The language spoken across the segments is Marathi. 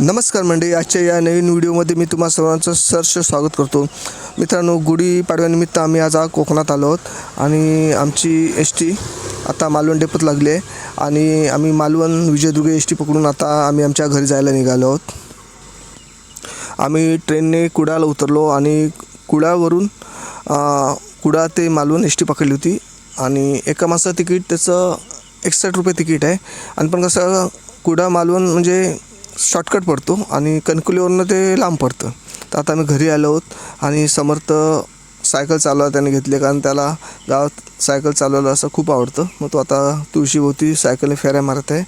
नमस्कार मंडळी, आजच्या या नवीन व्हिडिओमध्ये मी तुम्हा सर्वांचं सहर्ष स्वागत करतो. मित्रांनो, गुढीपाडव्यानिमित्त आम्ही आज कोकणात आलो आहोत आणि आमची एस टी आता मालवण डेपोत लागली आहे आणि आम्ही मालवण विजयदुर्ग एस टी पकडून आता आम्ही आमच्या घरी जायला निघालो आहोत. आम्ही ट्रेनने कुडाळला उतरलो आणि कुडाळवरून कुडाळ ते मालवण एस टी पकडली होती आणि एका माणसाचं तिकीट त्याचं 61 रुपये तिकीट आहे. आणि पण कसं कुडाळ मालवण म्हणजे शॉर्टकट पडतो आणि कणकवलीवरनं ते लांब पडतं. तर आता आम्ही घरी आलो आहोत आणि समर्थ सायकल चालवायला त्याने घेतली, कारण त्याला गावात सायकल चालवायला असं खूप आवडतं. मग तो आता तुळशीभोवती सायकलने फेऱ्या मारत आहे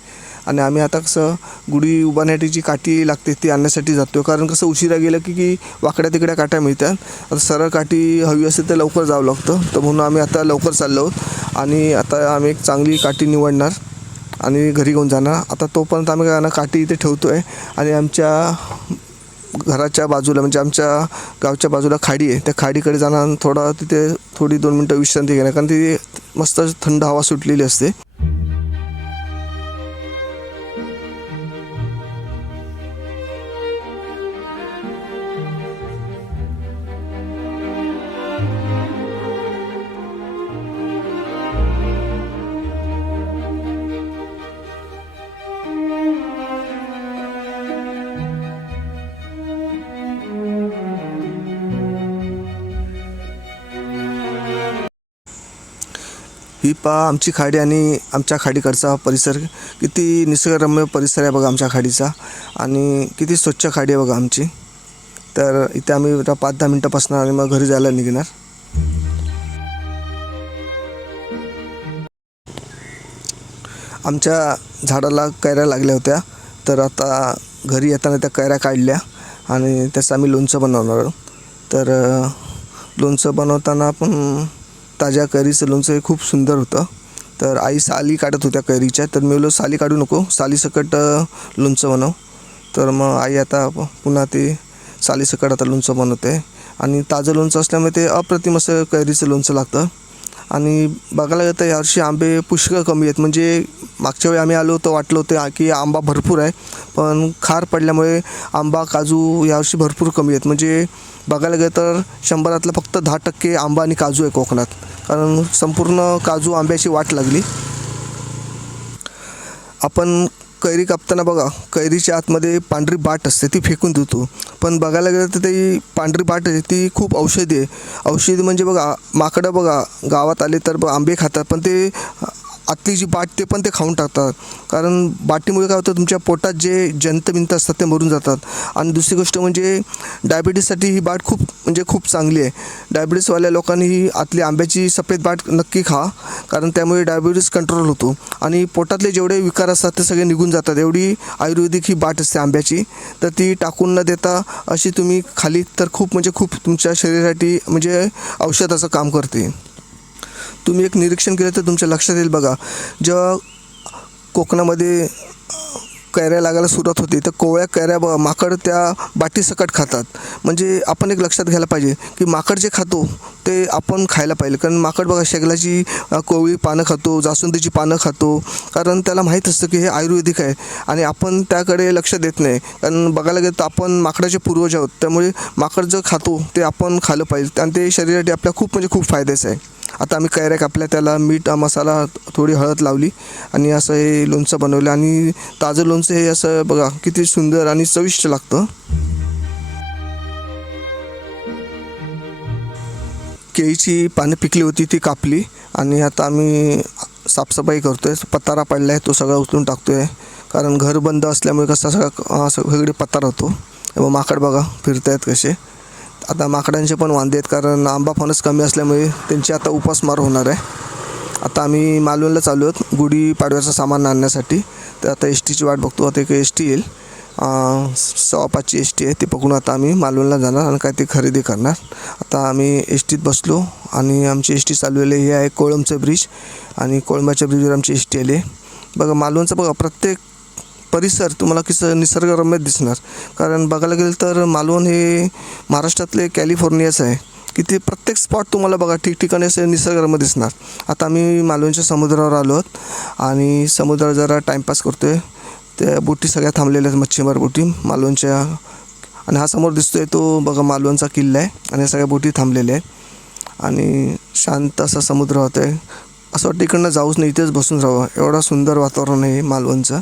आणि आम्ही आता कसं गुढी उभारण्याची जी काठी लागते ती आणण्यासाठी जातो, कारण कसं उशिरा गेलं की वाकड्या तिकड्या काट्या मिळतात. आता सरळ काठी हवी असेल तर लवकर जावं लागतं, तर म्हणून आम्ही आता लवकर चाललो आहोत आणि आता आम्ही एक चांगली काठी निवडणार आणि घरी घेऊन जाणार. आता तोपर्यंत आम्ही काय ना काठी इथे ठेवतो आहे आणि आमच्या घराच्या बाजूला म्हणजे आमच्या गावच्या बाजूला खाडी आहे, त्या खाडीकडे जाणार. तिथे थोडी 2 मिनटं विश्रांती घेणार, कारण ती मस्त थंड हवा सुटलेली असते. ही पहा आमची खाडी आणि आमच्या खाडीकडचा परिसर, किती निसर्गरम्य परिसर आहे बघा आमच्या खाडीचा आणि किती स्वच्छ खाडी आहे बघा आमची. तर इथे आम्ही 5-10 मिनटं बसणार आणि मग घरी जायला निघणार. आमच्या झाडाला कैऱ्या लागल्या होत्या, तर आता घरी येताना त्या कैऱ्या काढल्या आणि त्याचं आम्ही लोणचं बनवणार आहोत. तर लोणचं बनवताना आपण ताज्या कैरीचं लोणचं हे खूप सुंदर होतं. तर आई साली काढत होत्या कैरीच्या, तर मी बोललो साली काढू नको, सालीसकट लोणचं बनव. तर मग आई आता पुन्हा ते सालीसकट आता लोणचं बनवते आणि ताजं लोणचं असल्यामुळे ते अप्रतिम असं कैरीचं लोणचं लागतं. आणि बघायला गेलं तर यावर्षी आंबे पुष्कळ कमी आहेत. म्हणजे मागच्या वेळी आम्ही आलो तर वाटलं होतं की आंबा भरपूर आहे, पण खार पडल्यामुळे आंबा काजू यावर्षी भरपूर कमी आहेत. म्हणजे बघायला गेलं तर 100रातलं फक्त 10% आंबा आणि काजू आहे कोकणात, कारण संपूर्ण काजू आंब्याची वाट लागली. आपण कैरी कापताना बघा, कैरीच्या आतमध्ये पांढरी बाट असते ती फेकून देतो, पण बघायला गेलं तर ती पांढरी बाट आहे ती खूप औषधी आहे. औषधी म्हणजे बघा, माकडं बघा गावात आले तर आंबे खातात, पण ते आतली जी बाट ते पण ते खाऊन टाकतात, कारण बाटीमुळे काय होतं, तुमच्या पोटात जे जंतबिंत असतात ते मरून जातात. आणि दुसरी गोष्ट म्हणजे डायबिटीससाठी ही बाट खूप चांगली आहे. डायबिटीसवाल्या लोकांनी ही आतली आंब्याची सफेद बाट नक्की खा, कारण त्यामुळे डायबिटीस कंट्रोल होतो आणि पोटातले जेवढे विकार असतात ते सगळे निघून जातात. एवढी आयुर्वेदिक ही बाट असते आंब्याची, तर ती टाकून न देता अशी तुम्ही खाली तर खूप तुमच्या शरीरासाठी म्हणजे औषधाचं काम करते. तुम्ही एक निरीक्षण केलं तर तुमच्या लक्षात येईल बघा, जेव्हा कोकणामध्ये कैऱ्या लागायला सुरुवात होते तर कोवळ्या कैऱ्या माकड त्या बाटीसकट खातात. म्हणजे आपण एक लक्षात घ्यायला पाहिजे की माकड जे खातो ते आपण खायला पाहिजे, कारण माकड बघा शेगलाची कोवळी पानं खातो, जास्वंदीची पानं खातो, कारण त्याला माहीत असतं की हे आयुर्वेदिक आहे आणि आपण त्याकडे लक्ष देत नाही. कारण बघायला गेलं तर आपण माकडाचे पूर्वज आहोत, त्यामुळे माकड जे खातो ते आपण खाल्लं पाहिजे आणि ते शरीरासाठी आपल्या खूप फायद्याचं आहे. आता आम्ही कैऱ्या कापल्या, त्याला मीठ मसाला थोडी हळद लावली आणि असं हे लोणचं बनवलं आणि ताजं लोणचं हे असं बघा किती सुंदर आणि चविष्ट लागतं. केळीची पानं पिकली होती ती कापली आणि आता आम्ही साफसफाई करतो आहे. पतारा पडला आहे तो सगळा उचलून टाकतो आहे, कारण घर बंद असल्यामुळे कसा सगळे पतारा होतो. व माकड बघा फिरत आहेत कसे. आता माकडांचे पण वांदे आहेत, कारण आंबा फणस कमी असल्यामुळे त्यांची आता उपासमार होणार आहे. आता आम्ही मालवणला चालू आहोत गुढी पाडव्याचं सामान आणण्यासाठी. तर आता एस टीची वाट बघतो, आता एक एस टी येईल, 5:15ची एस टी आहे, ते पकडून आता आम्ही मालवणला जाणार आणि काय ते खरेदी करणार. आता आम्ही एस टीत बसलो आणि आमची एस टी चालू आहे. हे आहे कोळंबचं ब्रिज आणि कोळंबाच्या ब्रिजवर आमची एस टी आली. बघा मालवणचं बघा प्रत्येक परिसर तुम्हाला कसं निसर्गरम्य दिसणार, कारण बघायला गेलं तर मालवण हे महाराष्ट्रातले कॅलिफोर्नियाच आहे. की ते प्रत्येक स्पॉट तुम्हाला बघा ठिकठिकाणी असे निसर्गरम्य दिसणार. आता आम्ही मालवणच्या समुद्रावर आलो आहोत आणि समुद्रावर जरा टाईमपास करतो आहे. त्या बोटी सगळ्या थांबलेल्या आहेत, मच्छीमार बोटी मालवणच्या. आणि हा समोर दिसतोय तो बघा मालवणचा किल्ला आहे आणि सगळ्या बोटी थांबलेल्या आहेत आणि शांत असा समुद्र होता आहे. असं वाटतं इकडनं जाऊच नाही, इथेच बसून राहावं, एवढा सुंदर वातावरण आहे मालवणचं.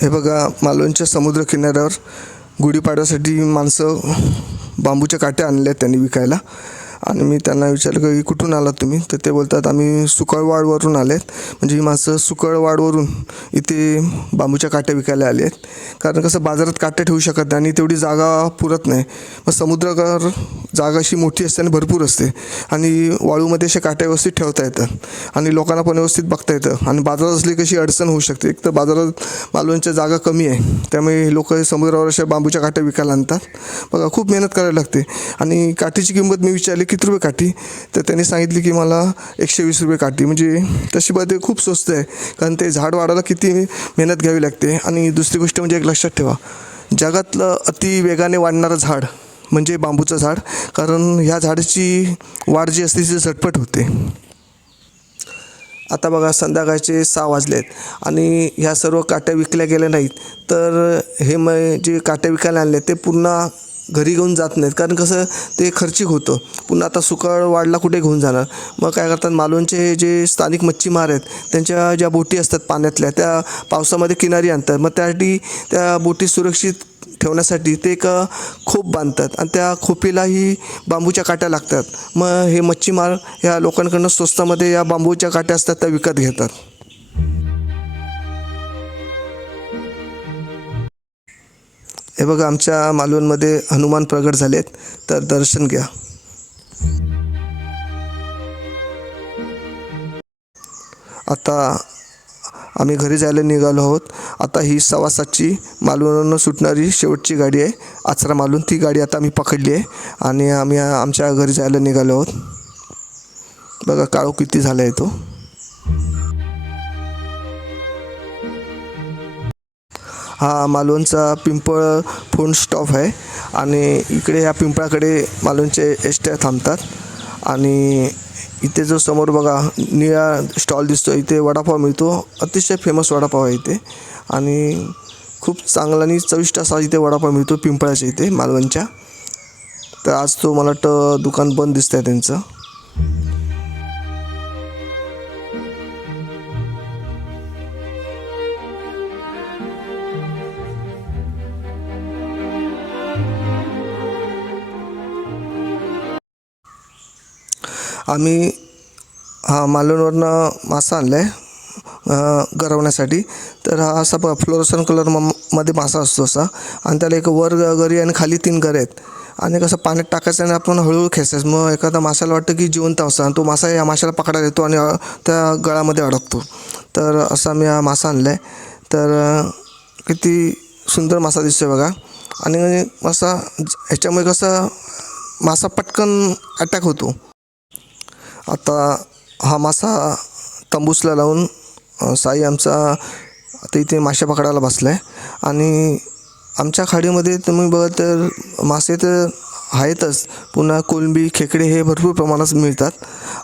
हे बघा मालवणच्या समुद्र किनाऱ्यावर गुढीपाडव्यासाठी माणसं बांबूच्या काट्या आणल्या आहेत त्यांनी विकायला. आणि मी त्यांना विचारलं की कुठून आलात तुम्ही, तर ते बोलतात आम्ही सुकळवाडवरून आलेत. म्हणजे ही माणसं सुकळवाडवरून इथे बांबूच्या काट्या विकायला आले आहेत. कारण कसं बाजारात काट्या ठेवू शकत नाही आणि तेवढी जागा पुरत नाही. मग समुद्रावर जागा अशी मोठी असते आणि भरपूर असते आणि वाळूमध्ये अशा काट्या व्यवस्थित ठेवता येतात आणि लोकांना पण व्यवस्थित बघता येतं. आणि बाजारात असली कशी अडचण होऊ शकते, एक तर बाजारात मालवणच्या जागा कमी आहे, त्यामुळे लोक समुद्रावर अशा बांबूच्या काट्या विकायला आणतात. बघा खूप मेहनत करायला लागते. आणि काठीची किंमत मी विचारली किती रुपये काठी, तर त्यांनी सांगितली की मला 120 रुपये काठी. म्हणजे तशी बाते खूप स्वस्त आहे, कारण ते झाड वाढायला किती मेहनत घ्यावी लागते. आणि दुसरी गोष्ट म्हणजे एक लक्षात ठेवा, जगातलं अति वेगाने वाढणारं झाड म्हणजे बांबूचं झाड. कारण ह्या झाडाची वाढ जी असते ती झटपट होते. आता बघा संध्याकाळचे 6 वाजलेत आणि ह्या सर्व काट्या विकल्या गेल्या नाहीत, तर हे जे काट्या विकायला आणले ते पुन्हा घरी घेऊन जात नाहीत. कारण कसं ते खर्चिक होतं. पुन्हा आता सुकळवाडला कुठे घेऊन जाणार. मग काय करतात, मालवणचे जे स्थानिक मच्छीमार आहेत त्यांच्या ज्या बोटी असतात पाण्यातल्या, त्या पावसामध्ये किनारी आणतात. मग त्यासाठी त्या बोटी सुरक्षित ठेवण्यासाठी ते एक खोप बांधतात आणि त्या खोपीलाही बांबूच्या काट्या लागतात. मग हे मच्छीमार ह्या लोकांकडून स्वस्तामध्ये या बांबूच्या काट्या असतात त्या विकत घेतात. हे बघा आमच्या मालवणमध्ये हनुमान प्रगट झालेत, तर दर्शन घ्या. आता आम्ही घरी जायला निघालो आहोत. आता ही 6:15ची मालवणवरून सुटणारी शेवटची गाडी आहे, आचरा मालवण. ती गाडी आता आम्ही पकडली आहे आणि आम्ही आमच्या घरी जायला निघालो आहोत. बघा काळोख किती झाला आहे तो. हा मालवणचा पिंपळ फोन स्टॉप आहे आणि इकडे ह्या पिंपळाकडे मालवणचे एसट्या थांबतात. आणि इथे जो समोर बघा निळा स्टॉल दिसतो, इथे वडापाव मिळतो. अतिशय फेमस वडापाव आहे इथे आणि खूप चांगला आणि चविष्ट असा इथे वडापाव मिळतो पिंपळाच्या इथे मालवणच्या. तर आज तो मला वाटतं दुकान बंद दिसतं आहे त्यांचं. आम्ही मालवणवरनं मासा आणला आहे गरवण्यासाठी. तर हा असा फ्लोरोसन कलर मध्ये मासा असतो असा, आणि त्याला एक वर गरी आणि खाली 3 गरे आहेत. आणि कसं पाण्यात टाकायचं आणि आपण हळूहळू खेचायचं. मग एखादा माशाला वाटतं की जिवंत असा, आणि तो मासा या माशाला पकडायला येतो आणि त्या गळामध्ये अडकतो. तर असा मी हा मासा आणला आहे. तर किती सुंदर मासा दिसतो बघा. आणि मासा ह्याच्यामुळे कसं मासा पटकन अटॅक होतो. आता हा मासा तंबूसला लावून साई आमचा आता इथे मासे पकडायला बसला आहे. आणि आमच्या खाडीमध्ये तुम्ही बघा तर मासे तर आहेतच, पुन्हा कोलंबी खेकडे हे भरपूर प्रमाणात मिळतात.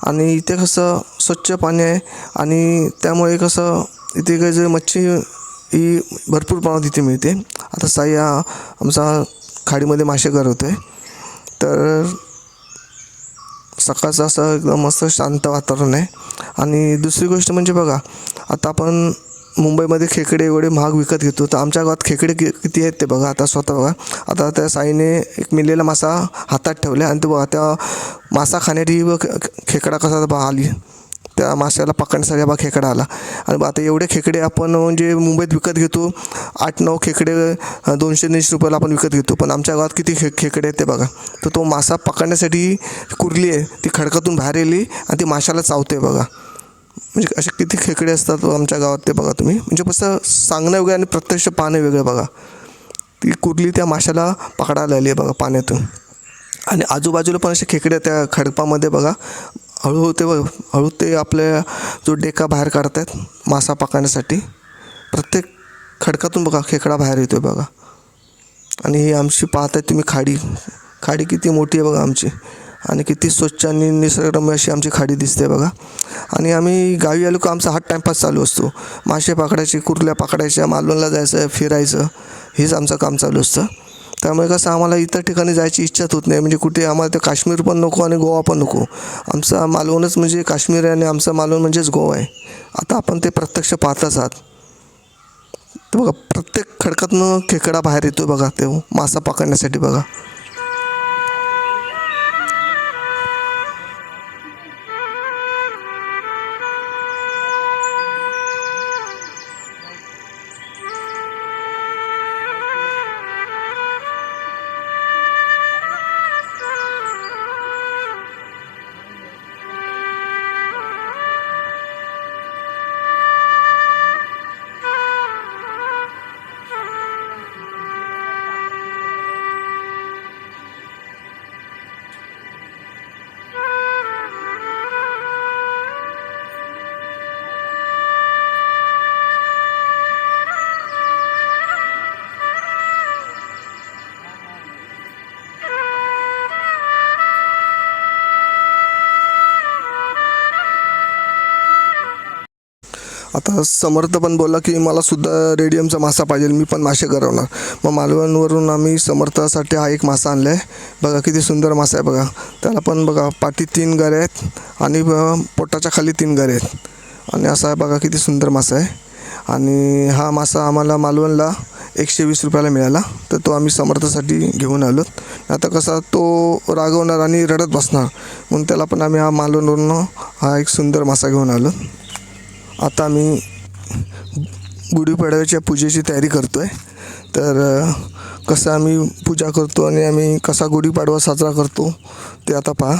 आणि इथे कसं स्वच्छ पाणी आहे आणि त्यामुळे कसं इथे काही जे मच्छी ही भरपूर प्रमाणात इथे मिळते. आता साई हा आमचा खाडीमध्ये मासे गरवतो आहे. तर सकाळचं असं एकदम मस्त शांत वातावरण आहे. आणि दुसरी गोष्ट म्हणजे बघा, आता आपण मुंबईमध्ये खेकडे एवढे महाग विकत घेतो, तर आमच्या गावात खेकडे किती आहेत ते बघा. आता स्वतः बघा, आता त्या साईने एक मेलेला मासा हातात ठेवला आणि ते बघा त्या मासा खाण्याची खेकडा कसा बघा आली, त्या माशाला पकडण्यासाठी बघा खेकडा आला. आणि आता एवढे खेकडे आपण म्हणजे मुंबईत विकत घेतो, 8-9 खेकडे 200-300 रुपयाला आपण विकत घेतो. पण आमच्या गावात किती खेकडे आहेत ते बघा. तर तो मासा पकडण्यासाठी कुर्ली आहे ती खडकातून बाहेर येली आणि ती माशाला चावते बघा. म्हणजे असे किती खेकडे असतात आमच्या गावात ते बघा तुम्ही. म्हणजे कसं सांगणं वेगळं आणि प्रत्यक्ष पाहणं वेगळं बघा. ती कुर्ली त्या माशाला पकडायला आली आहे बघा पाण्यातून. आणि आजूबाजूला पण असे खेकडे त्या खडपामध्ये बघा. हळू ते आपल्या जो डेका बाहेर काढतात मासा पकडण्यासाठी. प्रत्येक खडकातून बघा खेकडा बाहेर येतो आहे बघा. आणि ही आमची पाहताय तुम्ही खाडी किती मोठी आहे बघा आमची. आणि किती स्वच्छ आणि निसर्गरम्य अशी आमची खाडी दिसते बघा. आणि आम्ही गावी आलो का आमचा हा टाईमपास चालू असतो. मासे पकडायचे, कुर्ल्या पकडायच्या, मालवणला जायचं, फिरायचं, हेच आमचं काम चालू असतं. त्यामुळे कसं आम्हाला इतर ठिकाणी जायची इच्छाच होत नाही. म्हणजे कुठे आम्हाला ते काश्मीर पण नको आणि गोवा पण नको. आमचा मालवणच म्हणजे काश्मीर आहे आणि आमचं मालवण म्हणजेच गोवा आहे. आता आपण ते प्रत्यक्ष पाहतच आहात. तर बघा प्रत्येक खडकातनं खेकडा बाहेर येतो बघा, ते मासा पकडण्यासाठी बघा. आता समर्थ पण बोलला की मलासुद्धा रेडियमचा मासा पाहिजे, मी पण मासे करवणार. मग मालवणवरून आम्ही समर्थासाठी हा एक मासा आणला आहे. बघा किती सुंदर मासा आहे बघा. त्याला पण बघा पाठी 3 गरे आहेत आणि पोटाच्या खाली 3 गरे आहेत. आणि असा आहे बघा किती सुंदर मासा आहे. आणि हा मासा आम्हाला मालवणला 120 रुपयाला मिळाला. तर तो आम्ही समर्थासाठी घेऊन आलो. आता कसा तो रागवणार आणि रडत बसणार, म्हणून त्याला पण आम्ही हा मालवणवरून हा एक सुंदर मासा घेऊन आलो. आता आम्ही गुढीपाडव्याच्या पूजेची तयारी करतो आहे. तर कसं आम्ही पूजा करतो आणि आम्ही कसा गुढीपाडवा साजरा करतो ते आता पहा.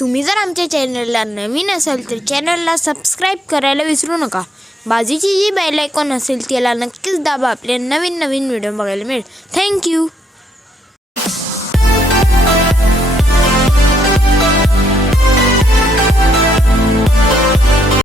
तुम्ही जर आमच्या चॅनलला नवीन असाल तर चॅनलला सबस्क्राईब करायला विसरू नका. बाजूची जी बेल आयकॉन असेल त्याला नक्कीच दाबा. आपले नवीन व्हिडिओ बघायला मिळेल. थँक्यू.